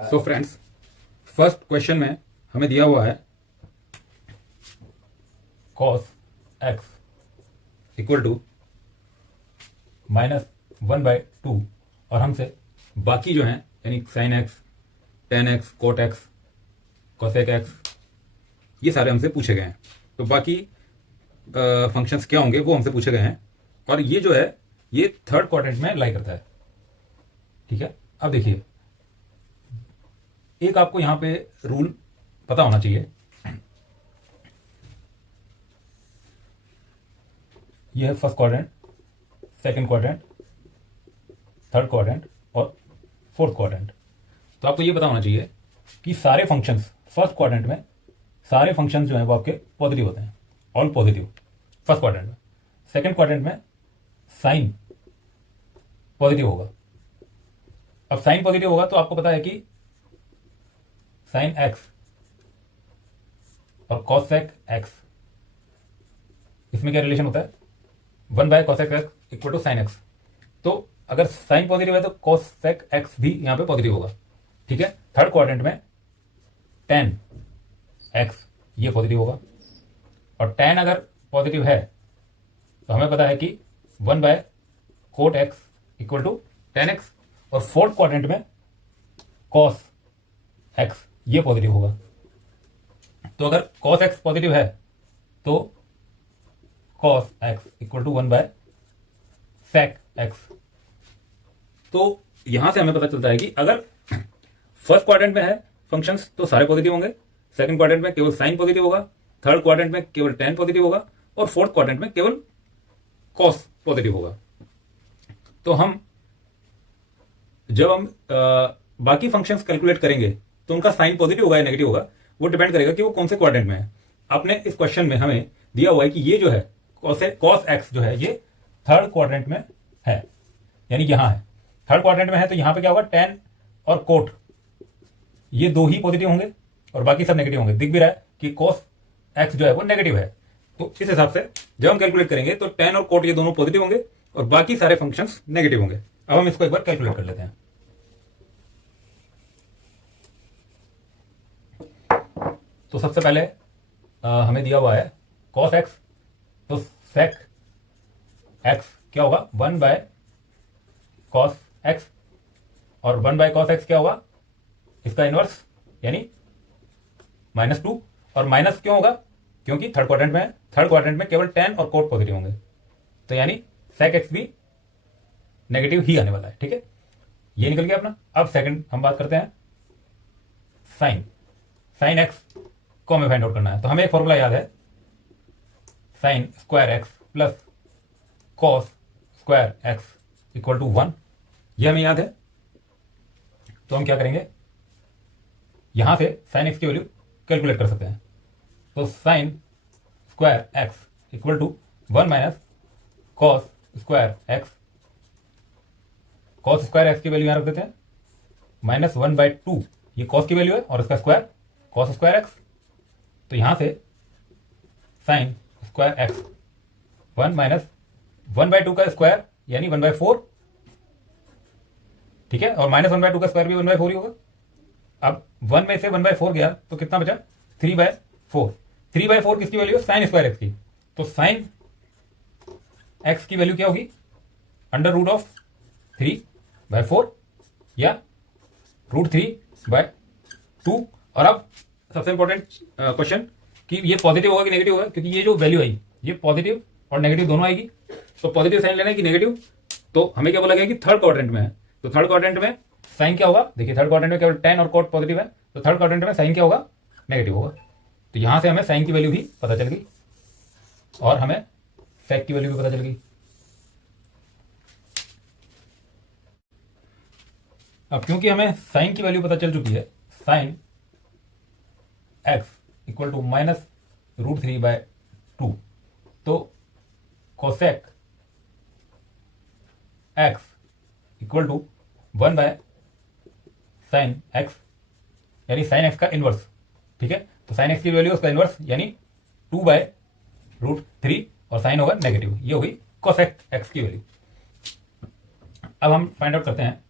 So friends, first question में हमें दिया हुआ है cos x इक्वल टू -1/2 और हमसे बाकी जो है यानी sin x, tan x, cot x, cosec x ये सारे हमसे पूछे गए हैं। तो बाकी फंक्शंस क्या होंगे वो हमसे पूछे गए हैं और ये जो है ये थर्ड क्वाड्रेंट में लाई करता है। ठीक है, अब देखिए एक आपको यहां पे रूल पता होना चाहिए। ये है first quadrant, second quadrant, third quadrant और फोर्थ क्वाड्रेंट। तो आपको ये पता होना चाहिए कि सारे फंक्शंस फर्स्ट क्वाड्रेंट में सारे फंक्शंस जो हैं वो आपके पॉजिटिव होते हैं, ऑल पॉजिटिव फर्स्ट क्वाड्रेंट में। सेकंड क्वाड्रेंट में साइन पॉजिटिव होगा। अब साइन पॉजिटिव होगा तो आपको पता है कि साइन एक्स और कॉसेक एक्स इसमें क्या रिलेशन होता है, 1/cosec x equal to sine x. तो अगर साइन पॉजिटिव है तो cosec x भी यहां पे पॉजिटिव होगा। ठीक है, थर्ड क्वाड्रेंट में tan x ये पॉजिटिव होगा और tan अगर पॉजिटिव है तो हमें पता है कि 1/cot x equal to tan x और फोर्थ क्वाड्रेंट में cos x ये पॉजिटिव होगा। तो अगर cos x पॉजिटिव है तो cos x equal to 1/sec x। तो यहां से हमें पता चलता है कि अगर फर्स्ट क्वाड्रेंट में है फंक्शंस तो सारे पॉजिटिव होंगे, सेकंड क्वाड्रेंट में केवल साइन पॉजिटिव होगा, थर्ड क्वाड्रेंट में केवल tan पॉजिटिव होगा और फोर्थ क्वाड्रेंट में केवल cos पॉजिटिव होगा। तो हम जब हम बाकी फंक्शंस कैलकुलेट करेंगे तो उनका साइन पॉजिटिव होगा या नेगेटिव होगा वो डिपेंड करेगा कि वो कौन से क्वाड्रेंट में है। आपने इस क्वेश्चन में हमें दिया हुआ है कि ये जो है cos x जो है ये थर्ड क्वाड्रेंट में है, यानी यहां है थर्ड क्वाड्रेंट में है। तो यहां पे क्या होगा, tan और cot ये दो ही पॉजिटिव होंगे और बाकी सब नेगेटिव होंगे। दिख भी रहा है कि cos x जो है वो नेगेटिव है। तो इस हिसाब से जब हम कैलकुलेट करेंगे तो tan और cot ये दोनों पॉजिटिव होंगे और बाकी सारे फंक्शंस नेगेटिव होंगे। अब हम इसको एक बार कैलकुलेट कर लेते हैं। तो सबसे पहले हमें दिया हुआ है cos x, तो sec x क्या होगा, 1/cos x और 1/cos x क्या होगा, इसका इनवर्स यानी -2। और माइनस क्यों होगा, क्योंकि थर्ड क्वाड्रेंट में है, थर्ड क्वाड्रेंट में केवल tan और cot पॉजिटिव होंगे तो यानी sec x भी नेगेटिव ही आने वाला है। ठीक है, ये निकल गया अपना। अब सेकंड हम बात करते हैं साइन x को हमें फाइंड आउट करना है। तो हमें एक फॉर्मूला याद है, sine square x plus cos square x equal to 1, ये हमें याद है। तो हम क्या करेंगे, यहां से साइन एक्स की वैल्यू कैलकुलेट कर सकते हैं। तो sine square x equal to 1 minus cos square x. Cos square x की वैल्यू यहां रख देते हैं, -1/2 ये कॉस की वैल्यू है और इसका स्क्वायर कॉस स्क्वायर एक्स। तो यहां से साइन स्क्वायर एक्स 1 माइनस 1/2 का स्क्वायर यानी 1/4। ठीक है, और -1/2 का स्क्वायर भी 1/4 ही होगा। अब 1 में से 1/4 गया तो कितना बचा, 3/4। 3/4 किसकी वैल्यू है, साइन स्क्वायर एक्स की। तो साइन एक्स की वैल्यू क्या होगी, √3/4 या √3/2। और अब सबसे इंपॉर्टेंट क्वेश्चन कि ये पॉजिटिव होगा कि नेगेटिव होगा, क्योंकि ये जो वैल्यू आई ये पॉजिटिव और नेगेटिव दोनों आएगी। तो पॉजिटिव साइन लेना है कि नेगेटिव, तो हमें क्या बोला गया कि थर्ड क्वाड्रेंट में है। तो थर्ड क्वाड्रेंट में साइन क्या होगा, देखिए थर्ड क्वाड्रेंट में केवल tan और cot पॉजिटिव है, तो थर्ड क्वाड्रेंट में साइन क्या होगा, नेगेटिव होगा। तो यहां से हमें साइन की वैल्यू भी पता चल गई और हमें sec की वैल्यू भी पता चल गई। अब क्योंकि हमें साइन की वैल्यू पता चल चुकी है, साइन x इक्वल टू -√3/2, तो cosec x equal to 1/sin x यानी sin x का इनवर्स। ठीक है, तो sin x की वैल्यू उसका इनवर्स यानी 2/√3 और साइन होगा नेगेटिव, ये होगी cosec x की वैल्यू। अब हम फाइंड आउट करते हैं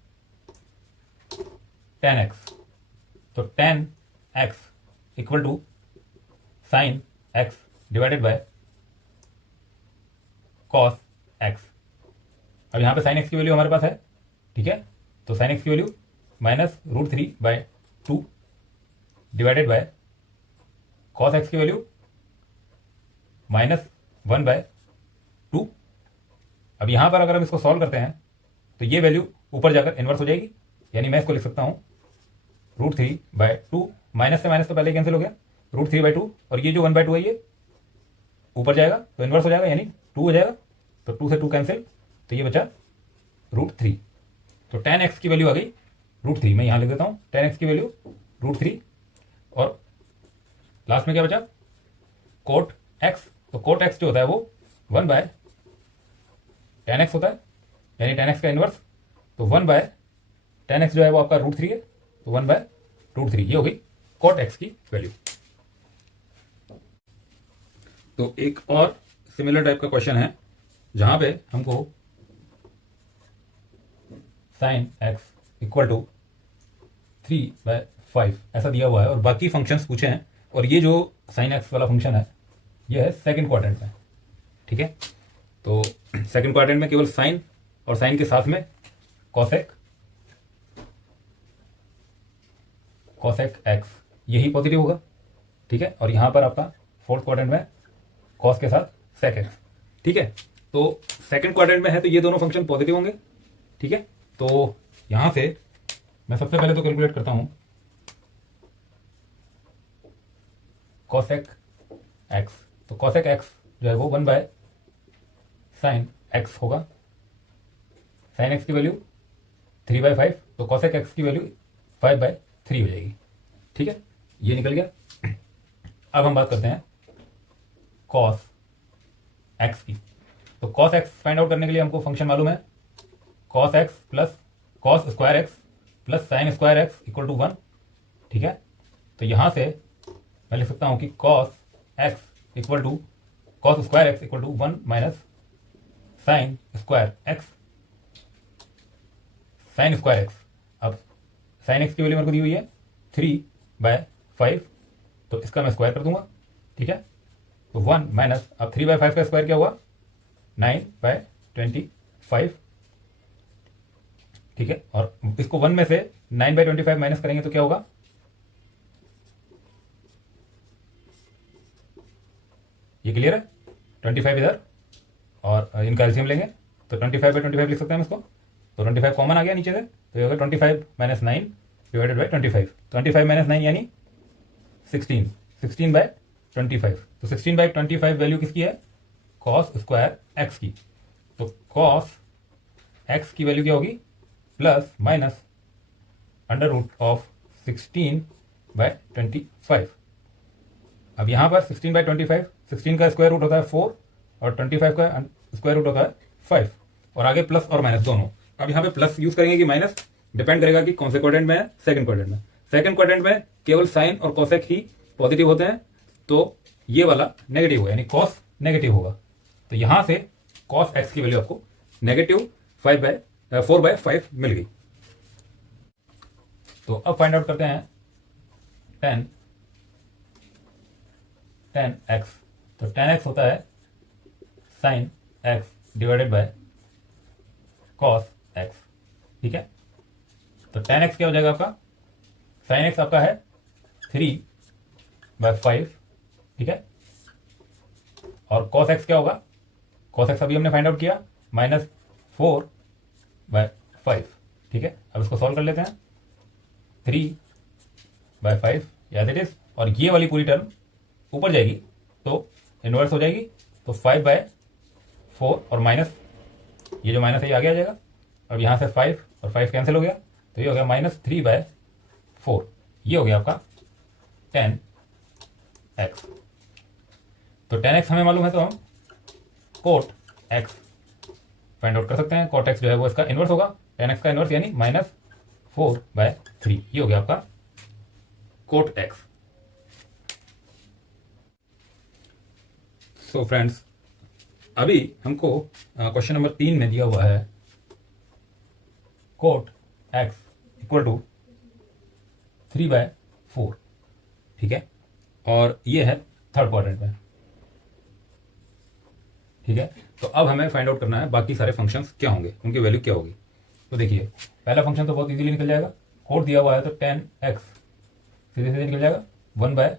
tan x। तो tan x equal to sine x divided by cos x। अब यहां पे साइन x की वैल्यू हमारे पास है, ठीक है, तो साइन x की value -√3/2 divided by cos x की वैल्यू -1/2। अब यहां पर अगर हम इसको सॉल्व करते हैं तो ये वैल्यू ऊपर जाकर इन्वर्स हो जाएगी, यानी मैं इसको लिख सकता हूं √3/2, माइनस से माइनस तो पहले कैंसिल हो गया, √3/2, और ये जो 1/2 है ये ऊपर जाएगा तो इन्वर्स हो जाएगा, यानी 2 हो जाएगा, तो 2 से 2 कैंसिल, तो ये बचा √3। तो tan x की वैल्यू आ गई √3, मैं यहां लिख देता हूं tan x की वैल्यू √3, और लास्ट में क्या बचा cot x। तो cot x जो होता है वो 1/tan x होता है, यानी tan x का इनवर्स, तो 1/tan x जो है वो आपका √3 है, तो 1/√3 ये हो गई cot x की वैल्यू। तो एक और सिमिलर टाइप का क्वेश्चन है जहां पे हमको sin x इक्वल टू 3/5 ऐसा दिया हुआ है और बाकी फंक्शंस पूछे हैं, और ये जो sin x वाला फंक्शन है ये है सेकंड क्वाड्रेंट में, ठीक है। तो सेकंड क्वाड्रेंट में केवल साइन और साइन के साथ में cosec x यही पॉजिटिव होगा, ठीक है, और यहां पर आपका फोर्थ क्वाड्रेंट में cos के साथ sec x, ठीक है। तो सेकंड क्वाड्रेंट में है तो ये दोनों फंक्शन पॉजिटिव होंगे, ठीक है। तो यहां से मैं सबसे पहले तो कैलकुलेट करता हूं cosec x। तो cosec x जो है वो 1/sin x होगा, sin x की वैल्यू 3/5, तो cosec x की वैल्यू 5/3 हो जाएगी, ठीक है, ये निकल गया। अब हम बात करते हैं cos x की। तो cos x फाइंड आउट करने के लिए हमको फंक्शन मालूम है cos x plus cos square x plus sine square x equal to 1, ठीक है। तो यहां से मैं लिख सकता हूं कि cos x equal to cos square x equal to 1 minus sine square x, sine square x। अब साइन x की वैल्यू मेरे को दी हुई है 3/5, तो इसका मैं स्क्वायर कर दूंगा, ठीक है। तो 1 माइनस, अब 3/5 का स्क्वायर क्या हुआ 9/25, ठीक है, और इसको 1 में से 9/25 माइनस करेंगे तो क्या होगा, ये क्लियर है, 25 इधर, और इनका एलसीएम लेंगे तो 25/25 लिख सकते हैं हम इसको, तो 25 कॉमन आ गया नीचे से, तो ये होगा 25 माइनस 9 डिवाइडेड बाई 25, 25 माइनस 9 यानी 16, 16/25, तो 16/25 वैल्यू किसकी है cos स्क्वायर x की। तो cos x की वैल्यू क्या होगी प्लस माइनस √16/25। अब यहां पर 16/25, 16 का स्क्वायर रूट होता है 4 और 25 का स्क्वायर रूट होता है 5, और आगे प्लस और माइनस दोनों। अब यहां पे प्लस यूज करेंगे कि माइनस, डिपेंड करेगा कि कौन से क्वाड्रेंट में है, सेकंड क्वाड्रेंट में। सेकंड क्वाड्रेंट में केवल साइन और कोसेक ही पॉजिटिव होते हैं, तो ये वाला नेगेटिव होगा, यानी cos नेगेटिव होगा। तो यहां से cos x की वैल्यू आपको नेगेटिव 4/5 मिल गई। तो अब फाइंड आउट करते हैं tan x। तो tan x होता है sin x divided by cos x, ठीक है। तो tan x क्या हो जाएगा आपका, sin x आपका है 3/5, ठीक है, और cos x क्या होगा, cos x अभी हमने फाइंड आउट किया -4/5, ठीक है। अब इसको सॉल्व कर लेते हैं, 3/5 याद इट इज, और ये वाली पूरी टर्म ऊपर जाएगी तो इनवर्स हो जाएगी, तो 5/4 और माइनस, ये जो माइनस है ये आगे आ जाएगा, और यहाँ से 5 और 5 कैंसिल हो गया, तो ये हो गया -3/4, ये हो गया आपका tan x। तो tan x हमें मालूम है तो हम cot x फाइंड आउट कर सकते हैं। cot x जो है वो इसका इनवर्स होगा, tan x का इनवर्स यानी -4/3, ये हो गया आपका cot x। सो फ्रेंड्स, अभी हमको क्वेश्चन नंबर 3 में दिया हुआ है cot x इक्वल टू 3/5 4, ठीक है, और ये है थर्ड क्वाड्रेंट में, ठीक है। तो अब हमें फाइंड आउट करना है बाकी सारे फंक्शंस क्या होंगे, उनकी वैल्यू क्या होगी। तो देखिए पहला फंक्शन तो बहुत इजीली निकल जाएगा, कोट दिया हुआ है तो tan x सीधे सीधे निकल जाएगा 1 by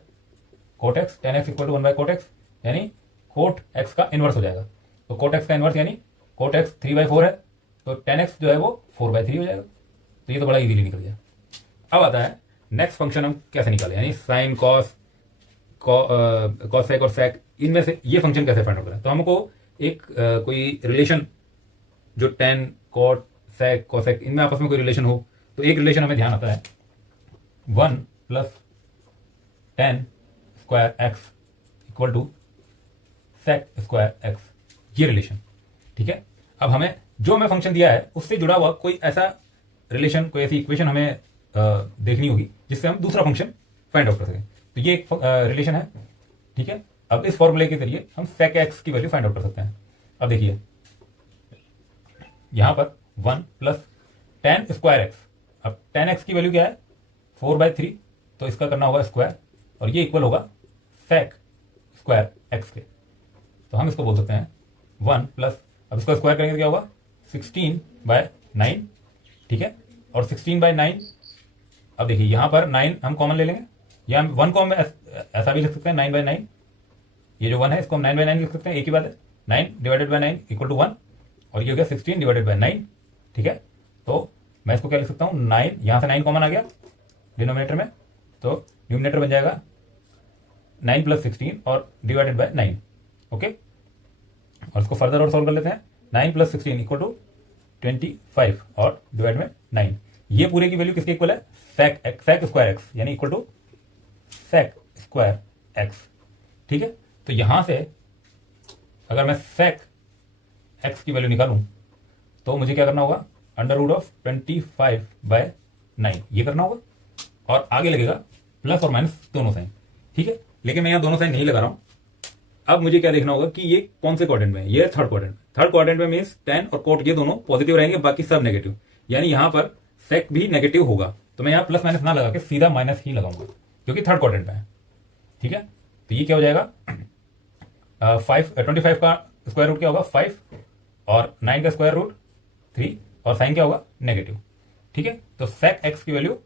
cot x, tan x equal to 1 by cot x, यानी कोट x का इनवर्स हो जाएगा। तो कोट x का इनवर्स यानी कोट x 3/4 है, तो tan x जो है वो 4/3 हो जाएगा। तो ये तो बड़ा इजीली निकल गया। अब आता है नेक्स्ट फंक्शन हम कैसे निकालें, यानी साइन कॉस कॉसेक और सेक, इनमें से ये फंक्शन कैसे फाइंड आउट करें। तो हमको एक कोई रिलेशन जो टेन कॉट सेक कॉसेक इनमें आपस में कोई रिलेशन हो, तो एक रिलेशन हमें ध्यान आता है 1 plus tan square x equal to sec square x, ये रिलेशन, ठीक है। अब हमें जो हमें फंक्शन दिया है उससे जुड़ा हुआ कोई ऐसा रिलेशन, कोई ऐसी इक्वेशन हमें देखनी होगी जिससे हम दूसरा फंक्शन फाइंड आउट कर सकें। तो ये एक रिलेशन है, ठीक है। अब इस फॉर्मूले के जरिए हम सेक एक्स की वैल्यू फाइंड आउट कर सकते हैं। अब देखिए यहां पर 1 प्लस टेन स्क्वायर एक्स, अब टेन एक्स की वैल्यू क्या है 4/3, तो इसका करना होगा स्क्वायर, और ये इक्वल होगा सेक स्क्वायर एक्स के। तो हम इसको बोल सकते हैं 1 प्लस, अब इसका स्क्वायर करेंगे तो क्या होगा 16/9, ठीक है। और 16/9, अब देखिए यहां पर 9 हम कॉमन ले लेंगे, या हम 1 को हम ऐसा भी लिख सकते हैं 9/9, ये जो 1 है इसको हम 9/9 लिख सकते हैं, एक ही बात है, 9/9 इक्वल टू 1, और ये हो गया 16/9, ठीक है। तो मैं इसको क्या लिख सकता हूँ 9, यहां से 9 कॉमन आ गया डिनोमिनेटर में, तो न्यूमिनेटर बन जाएगा 9 प्लस 16 और डिवाइडेड बाय 9, ओके। और इसको फर्दर और सॉल्व कर लेते हैं, 9 प्लस 16 इक्वल टू 25 और डिवाइड में 9, ये पूरे की वैल्यू किसके इक्वल है सेक स्क्वायर एक्स, यानी equal to sec square x, ठीक है। तो यहां से अगर मैं सेक एक्स की वैल्यू निकालूं तो मुझे क्या करना होगा √25/9 ये करना होगा, और आगे लगेगा प्लस और माइनस दोनों साइन, ठीक है। लेकिन मैं यहां दोनों साइन नहीं लगा रहा हूं। अब मुझे क्या देखना होगा कि ये कौन से क्वाड्रेंट में है, ये थर्ड क्वाड्रेंट में। थर्ड क्वाड्रेंट में मींस टेन और कोट ये दोनों पॉजिटिव रहेंगे, बाकी सब नेगेटिव, यानी यहां पर सेक भी नेगेटिव होगा। तो मैं यहां प्लस माइनस ना लगा के सीधा माइनस ही लगाऊंगा, क्योंकि थर्ड क्वाड्रेंट में है, ठीक है। तो ये क्या हो जाएगा 25 का स्क्वायर रूट क्या होगा 5, और 9 का स्क्वायर रूट 3, और साइन क्या होगा नेगेटिव, ठीक है। तो सेक एक्स की वैल्यू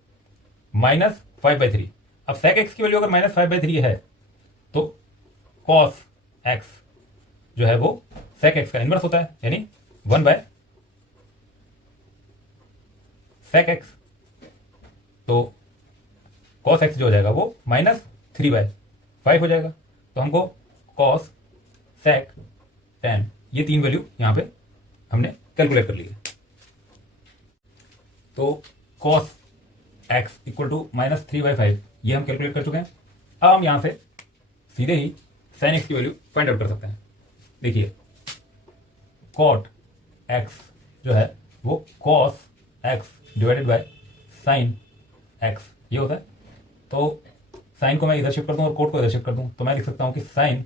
-5/3। अब सेक एक्स की वैल्यू अगर -5/3 है तो कॉस एक्स जो है वो सेक एक्स का इनवर्स होता है, यानी 1 बाय सेक एक्स। तो कॉस एक्स जो हो जाएगा वो -3/5 हो जाएगा। तो हमको कॉस सेक टेन ये तीन वैल्यू यहां पे हमने कैलकुलेट कर ली है। तो कॉस एक्स इक्वल टू -3/5 ये हम कैलकुलेट कर चुके हैं। अब हम यहां से सीधे ही साइन एक्स की वैल्यू फाइंड आउट कर सकते हैं। देखिए कॉट एक्स जो है वो cos x divided by sine x ये होता है। तो साइन को मैं इधर शिफ्ट कर दूं और कोट को इधर शिफ्ट कर दूं, तो मैं लिख सकता हूं कि sine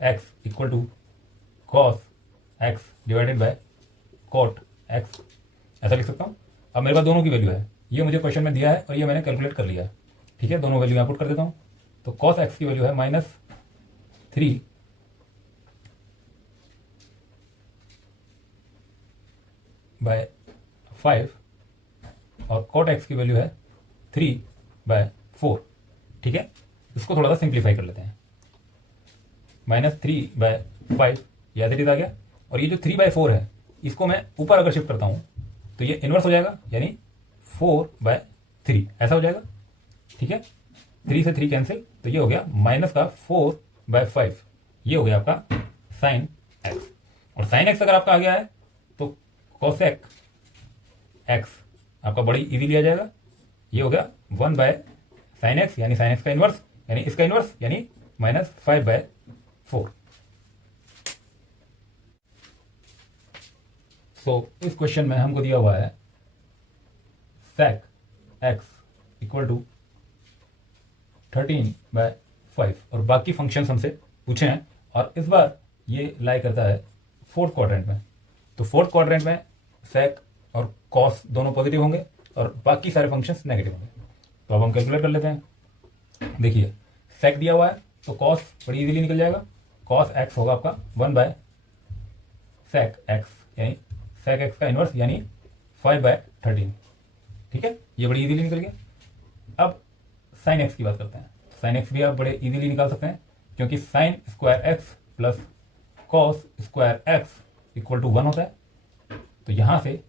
x equal to cos x divided by cot x, ऐसा लिख सकता हूं। अब मेरे पास दोनों की वैल्यू है, ये मुझे क्वेश्चन में दिया है और ये मैंने कैलकुलेट कर लिया है, ठीक है। दोनों वैल्यू यहां पुट कर देता हूं। तो कॉस एक्स की वैल्यू है -3/5 और कॉट एक्स की वैल्यू है 3/4, ठीक है। इसको थोड़ा सा सिंप्लीफाई कर लेते हैं, -3/5 या आ गया, और ये जो 3/4 है इसको मैं ऊपर अगर शिफ्ट करता हूं तो ये इनवर्स हो जाएगा, यानी 4/3 ऐसा हो जाएगा, ठीक है। 3 से 3 कैंसिल, तो ये हो गया -4/5, ये हो गया आपका साइन एक्स। और साइन एक्स अगर आपका आ गया है तो कोसेक एक्स आपका बड़ी इजीली आ जाएगा, ये हो गया 1/sin x, यानी sin x का इनवर्स, यानी इसका इनवर्स, यानी -5/4। सो इस क्वेश्चन में हमको दिया हुआ है sec x इक्वल टू 13/5 और बाकी फंक्शंस हमसे पूछे हैं, और इस बार ये लाई करता है फोर्थ क्वाड्रेंट में। तो फोर्थ क्वाड्रेंट में sec और cos दोनों पॉजिटिव होंगे और बाकी सारे फंक्शंस नेगेटिव होंगे। तो अब हम कैलकुलेट कर लेते हैं। देखिए सेक दिया हुआ है तो कॉस बड़ी इजीली निकल जाएगा, कॉस एक्स होगा आपका 1/sec x, यानी sec x का इनवर्स यानी 5/13। ठीक है, ये बड़ी इजीली निकल गया। अब साइन एक्स की बात करते हैं। साइन एक्स भी आप बड़े इजीली निकाल सकते हैं, क्योंकि sine square x plus cos square x equal to 1 होता है। तो यहां से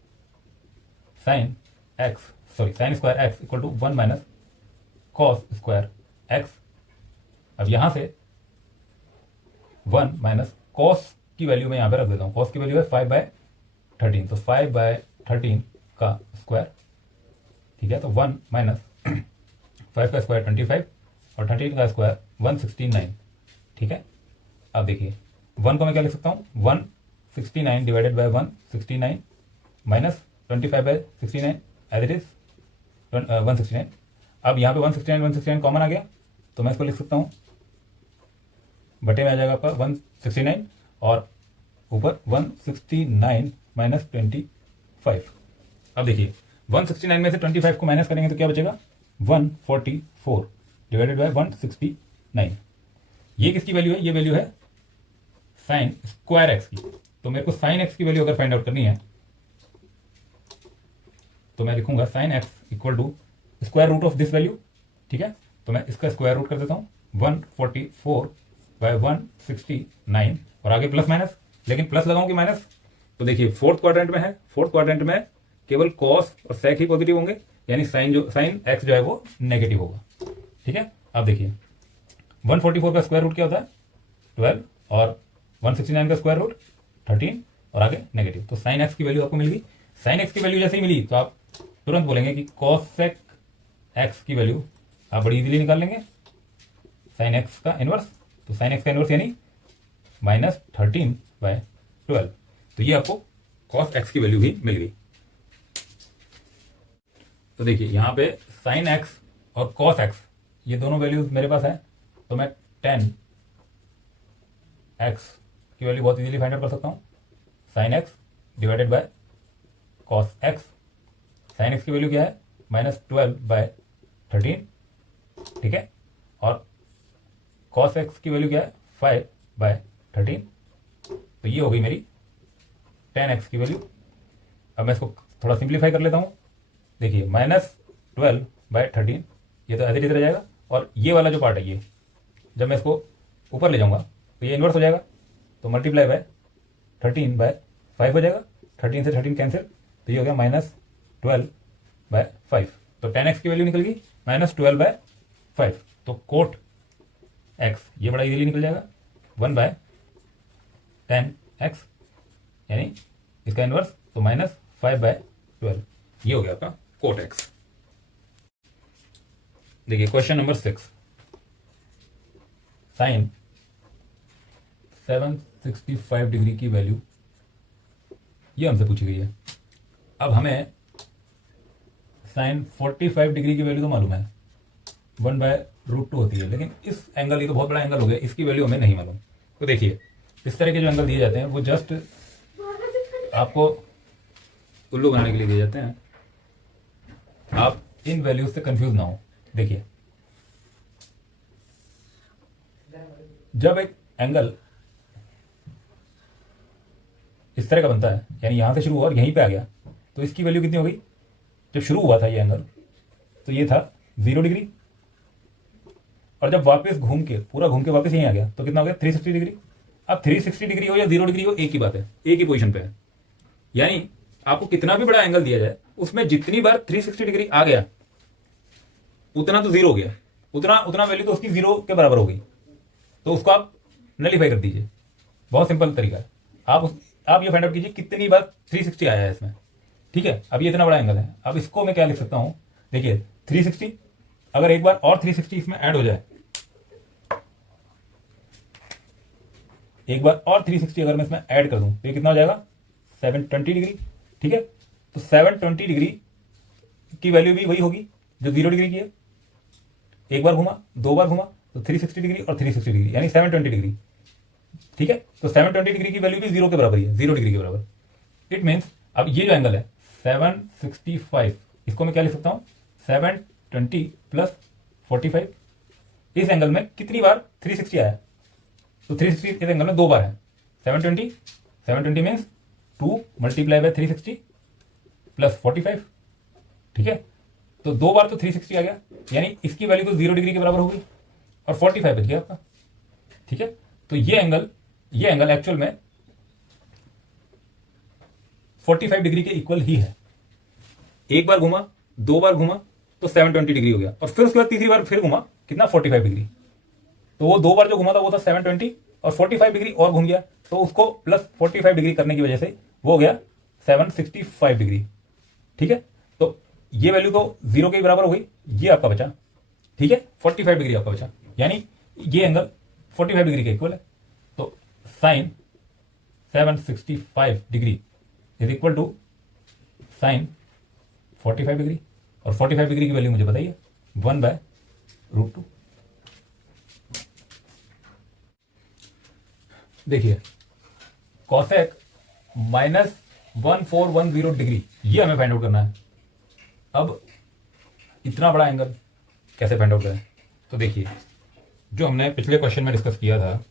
sine square x equal to 1 minus cos square x. अब यहां से 1 माइनस कॉस की वैल्यू मैं यहां पे रख देता हूं, कॉस की वैल्यू है 5/13, तो 5/13 का स्क्वायर। ठीक है, तो 1 माइनस 5 का स्क्वायर 25 और 13 का स्क्वायर 169। ठीक है, अब देखिए 1 को मैं क्या लिख सकता हूँ, 169 divided by 169 minus 25/69 as it is 169। अब यहाँ पे 169 कॉमन आ गया, तो मैं इसको लिख सकता हूँ बटे में आ जाएगा आपका 169 और ऊपर 169 माइनस 25। अब देखिए 169 में से 25 को माइनस करेंगे तो क्या बचेगा, 144 डिवाइडेड बाय 169। ये किसकी वैल्यू है, ये वैल्यू है साइन स्क्वायर एक्स की। तो मेरे को साइन एक्स की वैल्यू अगर फाइंड आउट करनी है तो मैं लिखूंगा sine x equal to square root of this value. ठीक है, तो मैं इसका स्क्वायर रूट कर देता हूँ 144/169 और आगे प्लस माइनस, लेकिन प्लस लगाऊं कि माइनस। तो देखिए फोर्थ क्वाड्रेंट में है, फोर्थ क्वाड्रेंट में केवल कॉस और सेक ही पॉजिटिव होंगे, यानी साइन एक्स जो है वो नेगेटिव होगा। ठीक है, अब देखिए 144 का स्क्वायर रूट क्या होता है 12 और 169 का स्क्वायर रूट 13 और आगे नेगेटिव। तो साइन एक्स की वैल्यू आपको मिल गई। साइन एक्स की वैल्यू जैसे ही मिली तो आप तुरंत बोलेंगे कि कॉस सेक एक्स की वैल्यू आप बड़ी इजीली निकाल लेंगे, साइन एक्स का इनवर्स। तो साइन एक्स का इनवर्स यानी -13/12। तो ये आपको कॉस एक्स की वैल्यू भी मिल गई। तो देखिए यहां पे साइन एक्स और कॉस एक्स ये दोनों वैल्यूज मेरे पास है, तो मैं 10 एक्स की वैल्यू बहुत इजीली फाइंड आउट कर सकता हूं, sine x divided by cos x. Sign x की वैल्यू क्या है -12/13। ठीक है, और कॉस एक्स की वैल्यू क्या है 5/13। तो ये हो गई मेरी 10x की वैल्यू। अब मैं इसको थोड़ा सिंप्लीफाई कर लेता हूं। देखिए -12/13 ये तो ऐसे ही रह जाएगा, और ये वाला जो पार्ट है ये जब मैं इसको ऊपर ले जाऊंगा तो ये इन्वर्स हो जाएगा, तो मल्टीप्लाई बाय 13/5 हो जाएगा। 13 से 13 कैंसिल, तो ये हो गया -12/5। तो 10x की वैल्यू निकल गई -12/5। तो कोट x ये बड़ा इजीली निकल जाएगा 1/10x, यानी इसका इनवर्स तो -5/12। ये हो गया आपका कोट x। देखिए क्वेश्चन नंबर 6, साइन 765 डिग्री की वैल्यू ये हमसे पूछी गई है। अब हमें साइन 45 डिग्री की वैल्यू तो मालूम है 1/√2 होती है, लेकिन इस एंगल, ये तो बहुत बड़ा एंगल हो गया, इसकी वैल्यू हमें नहीं मालूम। तो देखिए इस तरह के जो एंगल दिए जाते हैं वो जस्ट आपको उल्लू बनाने के लिए दिए जाते हैं, आप इन वैल्यूज से कंफ्यूज ना हो। देखिए जब एक एंगल इस तरह का बनता है, यानी यहां से शुरू हुआ और यहीं पे आ गया, तो इसकी वैल्यू कितनी हो गई, जब शुरू हुआ था ये एंगल तो ये था 0 डिग्री, और जब वापस घूम के पूरा घूम के वापस यहीं आ गया तो कितना हो गया 360 डिग्री। अब 360 डिग्री हो या 0 डिग्री हो एक ही बात है, एक ही पोजीशन पे है। यानी आपको कितना भी बड़ा एंगल दिया जाए उसमें जितनी बार 360 डिग्री आ गया उतना तो 0 हो गया, उतना वैल्यू तो उसकी 0 के बराबर हो गई, तो उसको आप नलीफाई कर दीजिए। बहुत सिंपल तरीका है, आप ये फाइंड आउट कीजिए कितनी बार 360 आया है इसमें। ठीक है, अब ये इतना बड़ा एंगल है, अब इसको मैं क्या लिख सकता हूं, देखिए 360 अगर एक बार और 360 इसमें ऐड हो जाए, एक बार और 360 अगर मैं इसमें ऐड कर दूं तो ये कितना हो जाएगा 720 डिग्री। ठीक है, तो 720 डिग्री की वैल्यू भी वही होगी जो 0 डिग्री की है। एक बार घुमा, दो बार घुमा, तो 360 डिग्री और 360 डिग्री यानी 720 डिग्री। ठीक है, तो 720 डिग्री की वैल्यू भी 0 के बराबर ही है, 0 डिग्री के बराबर। इट मीन्स अब ये जो एंगल है 765, इसको मैं क्या लिख सकता हूं 720 प्लस 45 इस एंगल में कितनी बार 360 आया, तो 360 इस एंगल में 2 बार है। 720, 720 मीन्स 2 मल्टीप्लाई बाय 360 प्लस 45, ठीक है। तो 2 बार तो 360 आ गया, यानी इसकी वैल्यू तो 0 डिग्री के बराबर होगी और 45 बच गया आपका, ठीक है। तो ये एंगल एक्चुअल में 45 डिग्री के इक्वल ही है। एक बार घुमा, 2 बार घुमा तो 720 डिग्री हो गया, और फिर उसके बाद तीसरी बार फिर घुमा, कितना 45 डिग्री। तो वो 2 बार जो घुमा था वो था 720 और 45 डिग्री और घूम गया, तो उसको प्लस 45 डिग्री करने की वजह से वो हो गया 765 डिग्री, ठीक है। तो ये वैल्यू तो 0 के बराबर हो गई, ये आपका बचा, ठीक है, 45 डिग्री आपका बचा, यानी ये एंगल 45 डिग्री के इक्वल है। तो sine 765 degree is equal to sine 45 degree, और 45 डिग्री की वैल्यू मुझे बताइए 1/√2। देखिए कॉसेक -1410 डिग्री, ये हमें फाइंड आउट करना है। अब इतना बड़ा एंगल कैसे फाइंड आउट करें, तो देखिए जो हमने पिछले क्वेश्चन में डिस्कस किया था,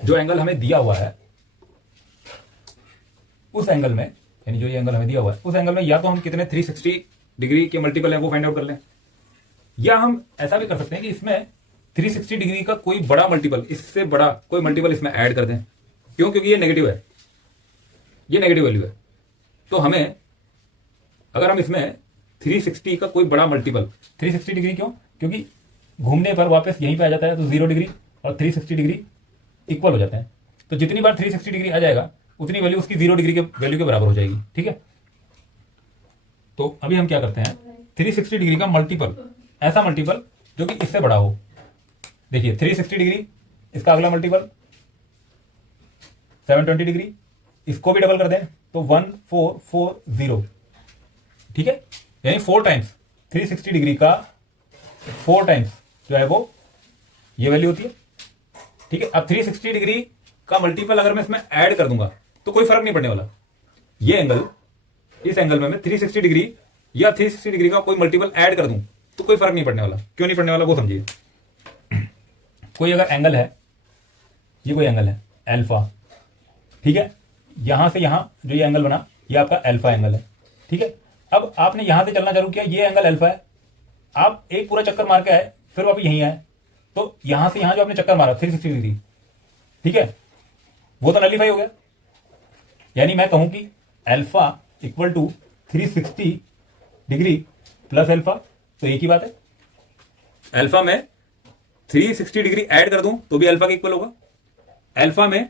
जो एंगल हमें दिया हुआ है उस एंगल में, यानी जो ये एंगल हमें दिया हुआ है उस एंगल में या तो हम कितने 360 डिग्री के मल्टीपल है वो फाइंड आउट कर लें, या हम ऐसा भी कर सकते हैं कि इसमें 360 डिग्री का कोई बड़ा मल्टीपल, इससे बड़ा कोई मल्टीपल इसमें ऐड कर दें। क्यों? क्योंकि ये नेगेटिव है, ये नेगेटिव वैल्यू है। तो हमें अगर हम इसमें 360 का कोई बड़ा मल्टीपल, 360 डिग्री क्यों? क्योंकि घूमने पर वापस यहीं पे आ जाता है, तो 0 डिग्री और 360 डिग्री इक्वल हो जाते हैं। तो जितनी बार 360 डिग्री आ जाएगा उतनी वैल्यू उसकी 0 डिग्री के वैल्यू के बराबर हो जाएगी, ठीक है। तो अभी हम क्या करते हैं, 360 डिग्री का मल्टीपल, ऐसा मल्टीपल जो कि इससे बड़ा हो। देखिए 360 डिग्री, इसका अगला मल्टीपल 720 डिग्री, इसको भी डबल कर दें तो 1440, ठीक है, यानी 4 टाइम्स 360 डिग्री का 4 टाइम्स जो है वो ये वैल्यू होती है, ठीक है। अब 360 डिग्री का मल्टीपल अगर मैं इसमें ऐड कर दूंगा तो कोई फर्क नहीं पड़ने वाला। ये एंगल, इस एंगल में मैं 360 डिग्री या 360 डिग्री का कोई मल्टीपल ऐड कर दूं तो कोई फर्क नहीं पड़ने वाला। क्यों नहीं पड़ने वाला वो समझिए। कोई अगर एंगल है, ये कोई एंगल है अल्फा, ठीक है, यहां से यहां जो ये एंगल बना ये आपका अल्फा एंगल है, ठीक है। अब आपने यहां से चलना चालू किया, ये एंगल अल्फा है, आप एक पूरा चक्कर मार के आए, फिर वापस यहीं आए, तो यहां से यहां जो आपने चक्कर मारा 360 डिग्री, ठीक है, वो तो नलीफाई हो गया। यानी मैं कहूं कि alpha equal to 360 degree plus alpha, तो एक ही बात है। अल्फा में 360 डिग्री ऐड कर दूं तो भी अल्फा के इक्वल होगा। अल्फा में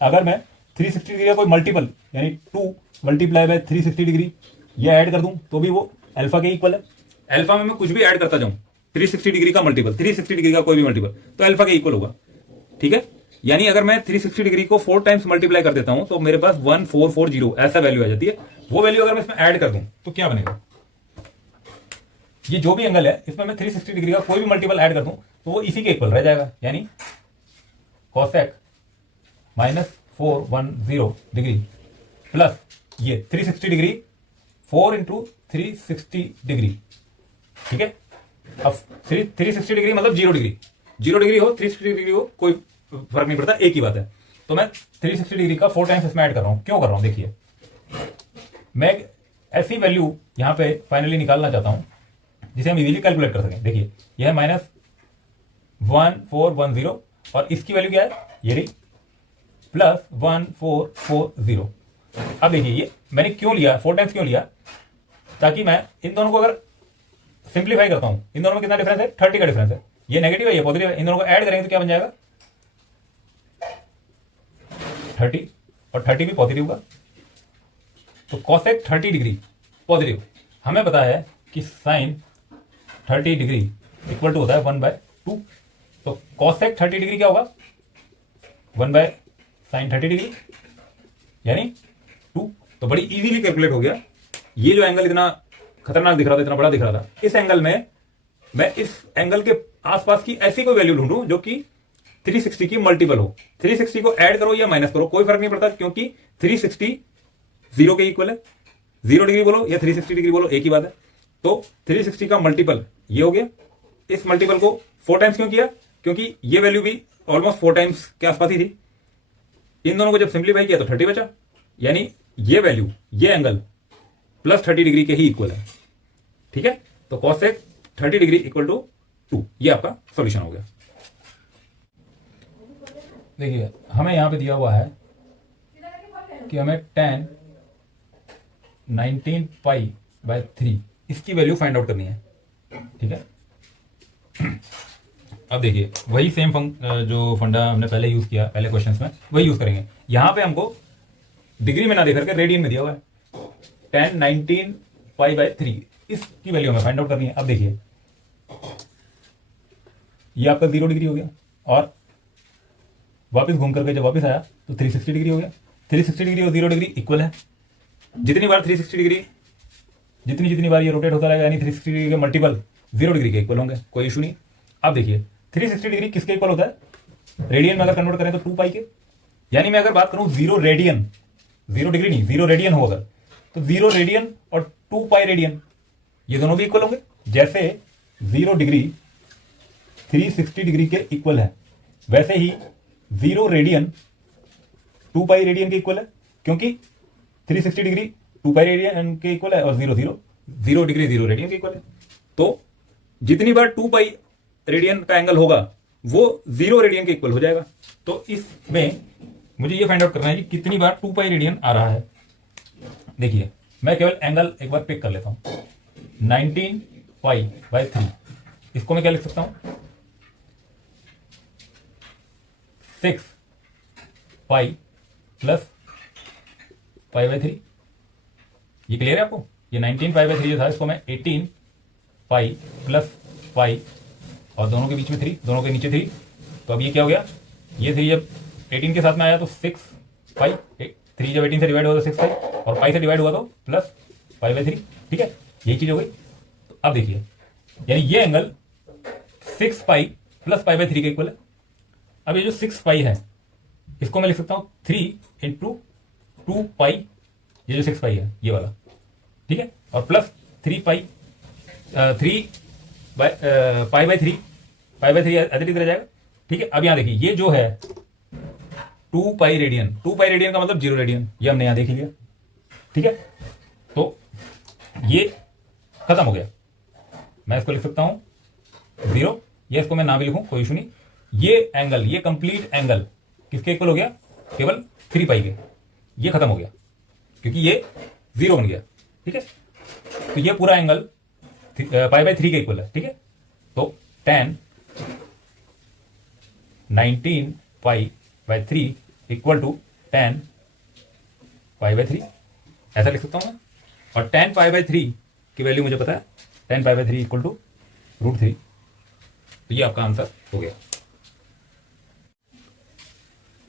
अगर मैं 360 डिग्री का कोई मल्टीपल यानी 2 मल्टीप्लाई बाय 360 डिग्री ये ऐड कर दूं तो भी वो अल्फा के इक्वल है। अल्फा में मैं कुछ भी ऐड करता जाऊं 360 डिग्री का मल्टीपल, 360 डिग्री का कोई भी मल्टीपल, तो अल्फा के इक्वल होगा, ठीक है। यानी अगर मैं 360 डिग्री को 4 टाइम्स मल्टीप्लाई कर देता हूं तो मेरे पास 1440 ऐसा वैल्यू आ जाती है। वो वैल्यू अगर मैं इसमें ऐड कर दूं तो क्या बनेगा, ये जो भी एंगल है इसमें मैं 360 डिग्री का कोई भी मल्टीपल ऐड कर दूं तो वो इसी के इक्वल रह जाएगा। यानी कॉसेक -410 डिग्री प्लस ये 360 डिग्री 4 इंटू 360 डिग्री, ठीक है। अब 360 डिग्री मतलब 0 डिग्री, 0 डिग्री हो 360 डिग्री हो कोई फर्क नहीं पड़ता, एक ही बात है। तो मैं 360 डिग्री का 4 टाइम्स इसमें ऐड कर रहा हूं। क्यों कर रहा हूं, देखिए मैं एक ऐसी वैल्यू यहां पे फाइनली निकालना चाहता हूं जिसे हम इजीली कैलकुलेट कर सकें। देखिए यह है -1410 और इसकी वैल्यू क्या है, ये रही +1440। अब देखिए ये मैंने क्यों लिया 4 टाइम्स क्यों लिया, ताकि मैं इन दोनों को अगर सिंप्लीफाई करता हूं, इन दोनों में कितना डिफरेंस है, 30 का डिफरेंस है। ये नेगेटिव है, ये पॉजिटिव है, इन दोनों को ऐड करेंगे तो क्या बन जाएगा 30, और 30 भी पॉजिटिव का, तो कॉसेक 30 डिग्री पॉजिटिव। हमें पता है कि साइन 30 डिग्री इक्वल टू होता है 1/2, तो कॉसेक 30 डिग्री क्या होगा 1/sin 30 डिग्री यानी 2। तो बड़ी इजीली कैलकुलेट हो गया। ये जो एंगल इतना खतरनाक दिख रहा था, इतना बड़ा दिख रहा था, इस एंगल में मैं इस एंगल के आसपास की ऐसी कोई वैल्यू ढूंढूं जो कि 360 की मल्टीपल हो। 360 को ऐड करो या माइनस करो कोई फर्क नहीं पड़ता, क्योंकि 360 0 के इक्वल है, 0 डिग्री बोलो या 360 डिग्री बोलो, एक ही बात है। तो 360 का मल्टीपल ये हो गया, इस मल्टीपल को 4 टाइम्स क्यों किया, क्योंकि ये वैल्यू भी ऑलमोस्ट 4 टाइम्स के आसपास ही थी। इन दोनों को जब सिंप्लीफाई किया तो 30 बचा, यानी ये वैल्यू, ये एंगल प्लस 30 डिग्री के ही इक्वल है। ठीक है, तो cos sec 30 degree equal to 2, ये आपका सॉल्यूशन हो गया। देखिए हमें यहां पे दिया हुआ है कि हमें tan 19 पाई बाय 3 इसकी वैल्यू फाइंड आउट करनी है। ठीक है, अब देखिए वही सेम जो फंडा हमने पहले यूज किया पहले क्वेश्चंस में, वही यूज करेंगे। यहां पे हमको डिग्री में ना देकर के रेडियन में दिया हुआ है। tan 19 पाई बाय 3 इसकी वैल्यू हमें फाइंड आउट करनी है। अब देखिए ये आपका 0 डिग्री हो गया और वापस घूम करके जब वापस आया तो 360 डिग्री हो गया। 360 डिग्री और 0 डिग्री इक्वल है। जितनी बार 360 डिग्री जितनी बार ये रोटेट होता रहेगा, यानी 360 डिग्री के मल्टीपल 0 डिग्री के इक्वल होंगे, कोई इशू नहीं। अब देखिए 360 डिग्री किसके इक्वल होता है, रेडियन में अगर कन्वर्ट करें तो 2 पाई के, यानी मैं अगर बात करूं 0 रेडियन, 0 डिग्री नहीं 0 रेडियन हो अगर, तो 0 रेडियन और 2 पाई रेडियन ये दोनों भी इक्वल होंगे। जैसे 0 डिग्री 360 डिग्री के इक्वल है, वैसे ही 0 रेडियन 2 पाई रेडियन के इक्वल है, क्योंकि 360 डिग्री 2 पाई रेडियन के इक्वल है और 0 डिग्री 0 रेडियन के इक्वल है। तो जितनी बार 2 पाई रेडियन का एंगल होगा वो 0 रेडियन के इक्वल हो जाएगा। तो इसमें मुझे ये फाइंड आउट करना है कि कितनी बार 2 पाई रेडियन आ रहा है। देखिए मैं केवल एंगल एक बार पिक कर लेता हूं, 19 पाई बाय 3, इसको मैं क्या लिख सकता हूं, 6 पाई प्लस पाई बाय 3। ये क्लियर है आपको? ये 19 पाई बाय 3 जो था, इसको मैं 18 पाई प्लस पाई और दोनों के बीच में 3, दोनों के नीचे 3। तो अब ये क्या हो गया, ये 3 जब 18 के साथ में आया तो 6 पाई, 3 जब 18 से डिवाइड हुआ तो 6 पाई, और पाई से डिवाइड हुआ तो प्लस पाई बाय 3। ठीक है, यही चीज हो गई। तो अब देखिए यानी ये angle 6 pi plus pi by 3 के इक्वल है। अब ये जो 6 पाई है इसको मैं लिख सकता हूं 3 इंटू 2 पाई, ये जो 6 पाई है ये वाला, ठीक है, और plus 3 pi 3 pi by 3, pi by 3 as रह जाएगा। ठीक है, अब यहां देखिए ये जो है 2 पाई रेडियन, 2 पाई रेडियन का मतलब 0 रेडियन, ये हमने यहां देख लिया। ठीक है, तो ये खत्म हो गया, मैं इसको लिख सकता हूं 0, ये इसको मैं ना भी लिखूं कोई इशू नहीं। ये एंगल, ये कंप्लीट एंगल किसके इक्वल हो गया, केवल 3 पाई के, ये खत्म हो गया क्योंकि ये 0 बन गया। ठीक है, तो ये पूरा एंगल पाई बाय 3 के इक्वल है। ठीक है, तो tan 19 pi by 3 equal to tan pi by 3, ऐसा लिख सकता हूं मैं। और tan पाई बाय 3 की वैल्यू मुझे पता है, tan pi by 3 equal to √3। तो ये आपका आंसर हो गया।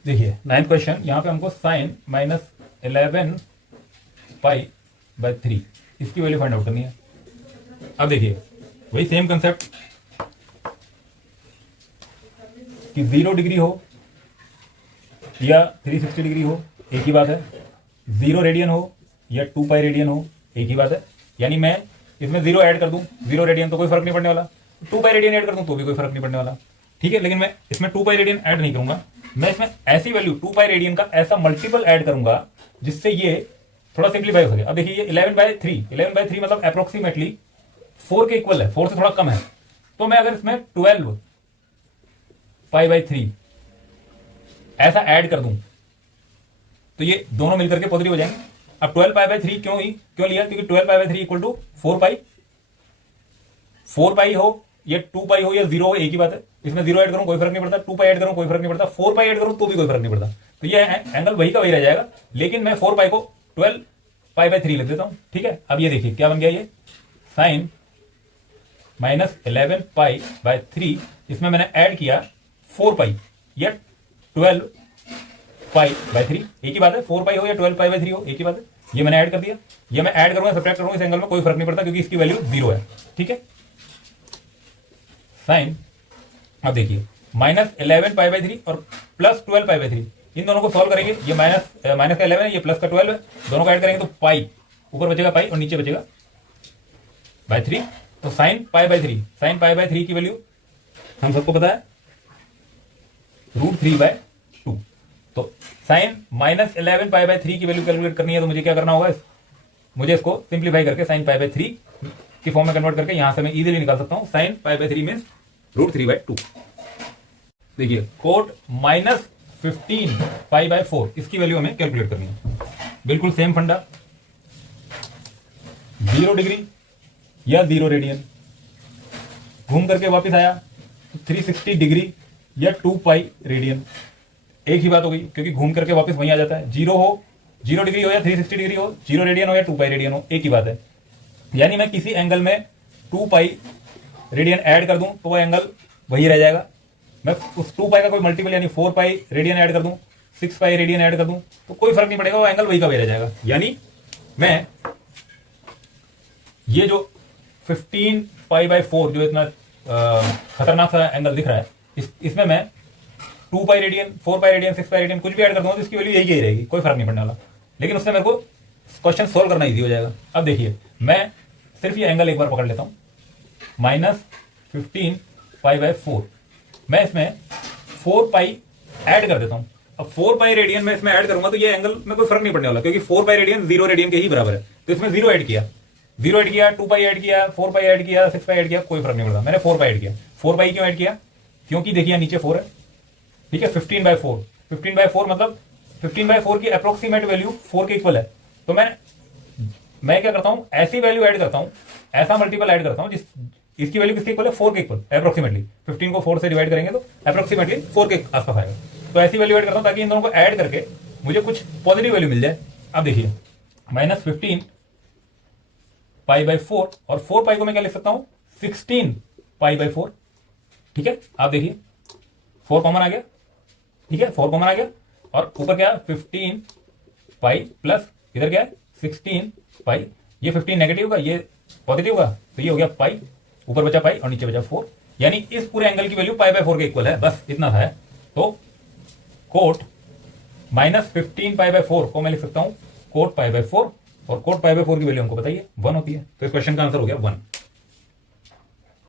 देखिए 9th क्वेश्चन, यहां पे हमको sin -11 पाई बाय 3 इसकी वैल्यू फाइंड आउट करनी है। अब देखिए वही सेम कंसेप्ट कि 0 डिग्री हो या 360 डिग्री हो, एक ही बात है। 0 रेडियन हो या 2 पाई रेडियन हो, एक ही बात है। यानी मैं इसमें 0 ऐड कर दूं, 0 रेडियन तो कोई फर्क नहीं पड़ने वाला, 2 पाई रेडियन ऐड कर दूं तो भी कोई फर्क नहीं पड़ने वाला। ठीक है, लेकिन मैं इसमें 2 पाई रेडियन ऐड नहीं करूंगा, मैं इसमें ऐसी वैल्यू 2 पाई रेडियन का ऐसा मल्टीपल ऐड करूंगा जिससे ये थोड़ा सिंप्लीफाई हो गया। अब देखिए ये 11 बाय 3 मतलब अप्रोक्सीमेटली 4 के इक्वल है, 4 से थोड़ा कम है। तो मैं अगर इसमें 12 पाई बाय 3 ऐसा ऐड कर दूं तो ये दोनों मिलकर के पॉजिटिव हो जाएंगे। अब 12 पाई बाय 3 क्यों लिया, क्योंकि 12 पाई बाय 3 इक्वल टू 4 पाई। 4 पाई हो या 2 पाई हो या 0 हो, एक ही बात है। इसमें 0 ऐड करूं कोई फर्क नहीं पड़ता, 2 पाई ऐड करूं कोई फर्क नहीं पड़ता, 4 पाई ऐड करूं तो भी कोई फर्क नहीं पड़ता। तो ये एंगल वही का वही रह जाएगा, लेकिन मैं 4 पाई को 12 पाई बाय 3 लिख देता हूं। ठीक है, अब ये देखिए क्या बन गया, ये sin -11 पाई बाय 3, इसमें मैंने ऐड किया 4 पाई या 12 पाई बाय 3, एक ही बात है। 4 पाई हो या 12 पाई बाय 3 हो, एक ही बात है। ये मैंने ऐड कर दिया, ये मैं ऐड करूंगा सब्ट्रैक्ट करूंगा, इस एंगल में कोई फर्क नहीं पड़ता क्योंकि इसकी वैल्यू 0 है। ठीक है, साइन, अब देखिए -11 पाई बाय 3 और प्लस 12 पाई बाय 3, इन दोनों को सॉल्व करेंगे। ये माइनस का 11 है, ये प्लस का 12 है, दोनों को ऐड करेंगे तो पाई ऊपर बचेगा पाई और नीचे बचेगा बाय 3। तो sine pi by 3, sine pi by 3 की वैल्यू हम सबको पता है √3/2। तो साइन -11 पाई बाय 3 की वैल्यू कैलकुलेट करनी है, तो मुझे क्या करना होगा, मुझे इसको सिंप्लीफाई करके साइन पाई बाय 3 की फॉर्म में कन्वर्ट करके यहां से मैं इजीली निकाल सकता हूं साइन पाई बाय 3 मीन्स √3/2। देखिए कोट -15 पाई बाय 4 इसकी वैल्यू हमें कैलकुलेट करनी है। बिल्कुल सेम फंडा, 0 डिग्री या 0 रेडियन, घूम करके वापस आया तो 360 डिग्री या 2 पाई रेडियन, एक ही बात हो गई क्योंकि घूम करके वापस वहीं आ जाता है। 0 डिग्री हो या 360 डिग्री हो, 0 रेडियन हो या 2 पाई रेडियन हो, एक ही बात है। यानी मैं किसी एंगल में 2 पाई रेडियन ऐड कर दूं तो वो एंगल वही रह जाएगा। मैं उस 2 पाई का कोई मल्टीपल यानी 4 पाई रेडियन ऐड कर दूं, 6 पाई रेडियन ऐड कर दूं तो कोई फर्क नहीं पड़ेगा, वो एंगल वही का वही रह जाएगा। यानी मैं ये जो 15 पाई बाय 4 जो इतना खतरनाक सा एंगल दिख रहा है, इसमें मैं 2 pi radian, 4 pi radian, 6 pi radian कुछ भी ऐड कर दूंगा तो इसकी वैल्यू यही रहेगी, कोई फर्क नहीं पड़ने वाला। लेकिन उससे मेरे को क्वेश्चन सोल्व करना इजी हो जाएगा। अब देखिए मैं सिर्फ ये एंगल एक बार पकड़ लेता हूं, -15 पाई बाय 4, मैं इसमें 4 पाई ऐड कर देता हूं। अब 4 पाई रेडियन में इसमें ऐड करूंगा तो ये एंगल में कोई फर्क नहीं पड़ने वाला, क्योंकि 4 पाई रेडियन 0 रेडियन के ही बराबर है। तो इसमें 0 ऐड किया, 2 पाई ऐड किया, 4 पाई ऐड किया, 6 पाई ऐड किया, कोई फर्क नहीं पड़ता। मैंने 4 पाई ऐड किया। 4 पाई क्यों ऐड किया, क्योंकि देखिए नीचे 4 है, ठीक है। 15/4, 15/4 मतलब 15/4 की अप्रोक्सीमेट वैल्यू 4 के इक्वल है। तो मैं क्या करता हूं, ऐसी वैल्यू ऐड करता हूं, ऐसा मल्टीपल ऐड करता हूं इसकी वैल्यू किसके इक्वल है, 4 के इक्वल अप्रोक्सीमेटली। 15 को 4 से डिवाइड करेंगे तो अप्रोक्सीमेटली 4 के आसपास आएगा। तो ऐसी वैल्यू ऐड करता हूं ताकि इन दोनों को ऐड करके मुझे कुछ पॉजिटिव वैल्यू मिल जाए। अब देखिए -15 पाई बाय 4 और 4 पाई को मैं क्या लिख सकता हूं, 16 पाई बाय 4, ठीक है। आप देखिए 4 कॉमन आ गया, ठीक है, 4 कॉमन आ गया और ऊपर क्या 15 पाई प्लस इधर क्या है 16 पाई। ये 15 नेगेटिव का, ये पॉजिटिव का, तो ये हो गया पाई, ऊपर बचा पाई और नीचे बचा 4। यानी इस पूरे एंगल की वैल्यू पाई बाय 4 के इक्वल है, बस इतना है। तो कोट -15 पाई बाय 4 को मैं लिख सकता हूं कोट पाई बाय 4, और कोट पाई बाय 4 की वैल्यू हमको बताइए 1 होती है। तो इस क्वेश्चन का आंसर हो गया 1।